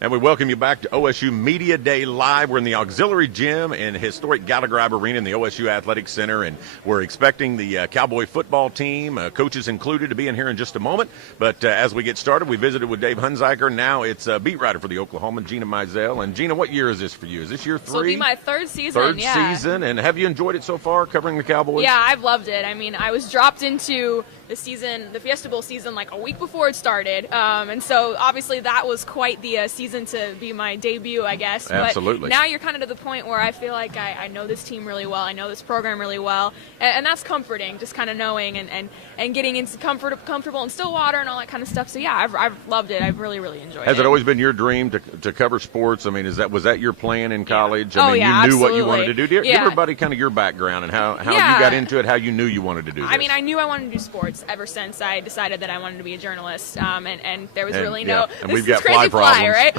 And we welcome you back to OSU Media Day Live. We're in the auxiliary gym in historic Gallagher Arena in the OSU Athletic Center, and we're expecting the Cowboy football team, coaches included, to be in here in just a moment. But as we get started, we visited with Dave Hunziker. Now it's beat writer for the Oklahoman, Gina Mizell. And Gina, what year is this for you? Is this year 3? This will be my third season. Third season. And have you enjoyed it so far, covering the Cowboys? Yeah, I've loved it. I mean, I was dropped into the season, the Fiesta Bowl season, like a week before it started. And so obviously that was quite the season to be my debut, I guess. Absolutely. But now you're kind of to the point where I feel like I know this team really well. I know this program really well. And that's comforting, just kind of knowing and getting into comfortable in Stillwater and all that kind of stuff. So, yeah, I've loved it. I've really, really enjoyed it. Has it always been your dream to cover sports? I mean, was that your plan in college? I mean, yeah, you knew absolutely. what you wanted to do. Give everybody kind of your background and how you got into it, how you knew you wanted to do this. I mean, I knew I wanted to do sports ever since I decided that I wanted to be a journalist. And there was really no – and this we've got is crazy fly right?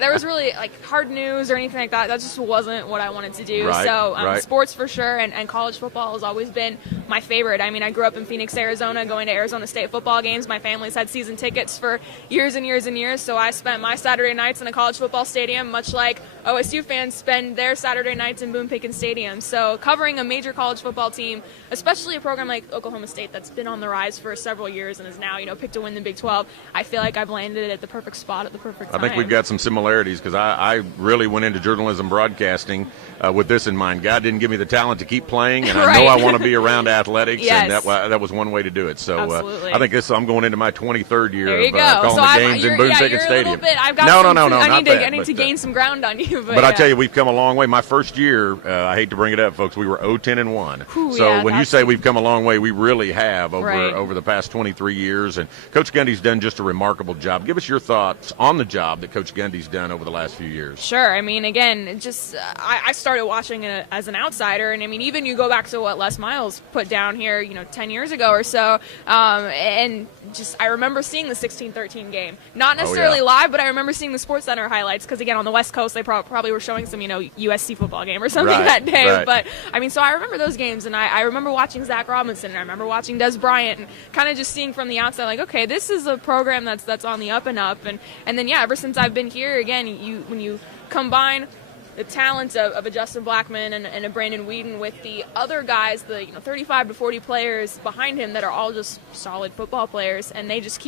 There was really, like, hard news or anything like that. That just wasn't what I wanted to do. Right, So sports for sure, and college football has always been my favorite. I mean, I grew up in Phoenix, Arizona, going to Arizona State football games. My family's had season tickets for years and years and years, so I spent my Saturday nights in a college football stadium, much like OSU fans spend their Saturday nights in Boone Pickens Stadium. So covering a major college football team, especially a program like Oklahoma State that's been on the rise for several years and is now, picked to win the Big 12, I feel like I've landed at the perfect spot at the perfect time. I think we've got some similarities because I really went into journalism broadcasting with this in mind. God didn't give me the talent to keep playing, and I know I want to be around athletics, and that was one way to do it. So I think I'm going into my 23rd year of calling the games in Boone Pickens Stadium. I've got I need to gain some ground on you. But I tell you, we've come a long way. My first year, I hate to bring it up, folks, we were 0-10-1. So when you say we've come a long way, we really have over the past 23 years. And Coach Gundy's done just a remarkable job. Give us your thoughts on the job that Coach Gundy's done over the last few years. Sure. I mean, again, just I started watching it as an outsider, and I mean, even you go back to what Les Miles put down here, 10 years ago or so, and just I remember seeing the 16-13 game, not necessarily live, but I remember seeing the SportsCenter highlights because again on the West Coast they probably were showing some USC football game or something that day. But I mean, so I remember those games, and I remember watching Zach Robinson, and I remember watching Des Bryant, and kind of just seeing from the outside like, okay, this is a program that's on the up and up, and then ever since I've been here, again, when you combine the talents of a Justin Blackman and a Brandon Whedon with the other guys, the 35 to 40 players behind him that are all just solid football players, and they just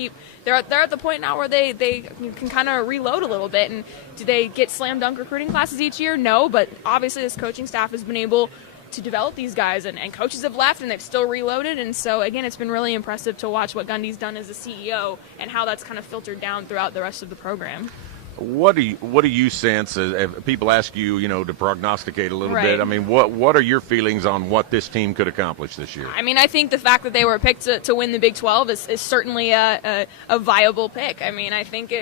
they're at the point now where they can kind of reload a little bit. And do they get slam dunk recruiting classes each year? No, but obviously this coaching staff has been able to develop these guys, and coaches have left and they've still reloaded, and so again it's been really impressive to watch what Gundy's done as a CEO and how that's kind of filtered down throughout the rest of the program. What do you sense if people ask you, to prognosticate a little bit? I mean, what are your feelings on what this team could accomplish this year? I mean, I think the fact that they were picked to win the Big 12 is certainly a viable pick. I mean, I think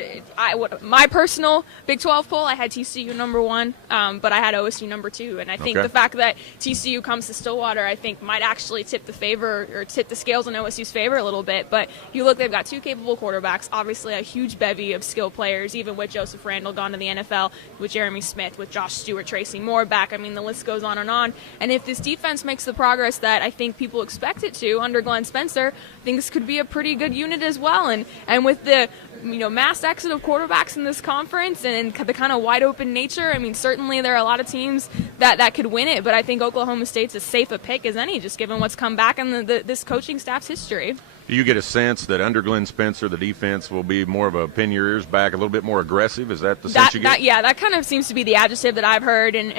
my personal Big 12 poll, I had TCU number 1, but I had OSU number 2, and I think the fact that TCU comes to Stillwater, I think might actually tip the scales in OSU's favor a little bit. But you look, they've got 2 capable quarterbacks, obviously a huge bevy of skill players, even with Joseph Randall gone to the NFL, with Jeremy Smith, with Josh Stewart, Tracy Moore back. I mean, the list goes on. And if this defense makes the progress that I think people expect it to under Glenn Spencer, I think this could be a pretty good unit as well. And with the mass exit of quarterbacks in this conference and the kind of wide open nature, I mean, certainly there are a lot of teams that could win it, but I think Oklahoma State's as safe a pick as any, just given what's come back in this coaching staff's history. Do you get a sense that under Glenn Spencer, the defense will be more of a pin your ears back, a little bit more aggressive? Is that the sense you get? That kind of seems to be the adjective that I've heard, and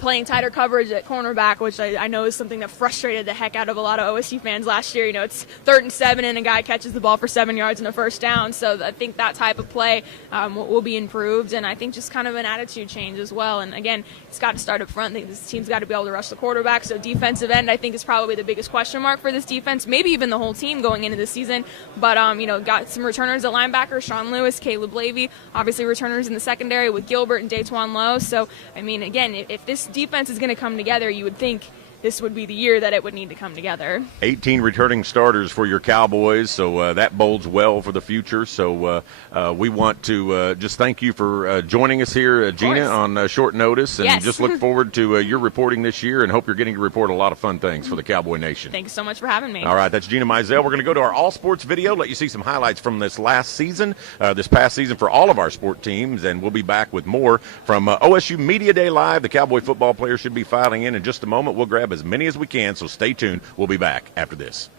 playing tighter coverage at cornerback, which I know is something that frustrated the heck out of a lot of OSU fans last year. It's 3rd and 7, and a guy catches the ball for 7 yards and a first down. So I think that type of play will be improved, and I think just kind of an attitude change as well. And again, it's got to start up front. This team's got to be able to rush the quarterback. So defensive end, I think, is probably the biggest question mark for this defense, maybe even the whole team going into this season. But got some returners at linebacker, Sean Lewis, Caleb Levy, obviously returners in the secondary with Gilbert and Daytwan Lowe. So I mean, again, if this defense is going to come together, you would think this would be the year that it would need to come together. 18 returning starters for your Cowboys, so that bodes well for the future. So we want to just thank you for joining us here, Gina, on short notice, and just look forward to your reporting this year, and hope you're getting to report a lot of fun things for the Cowboy Nation. Thanks so much for having me. All right, that's Gina Mizell. We're going to go to our all sports video, let you see some highlights from this last season, this past season for all of our sport teams, and we'll be back with more from OSU Media Day Live. The Cowboy football players should be filing in just a moment. We'll grab as many as we can, so stay tuned. We'll be back after this.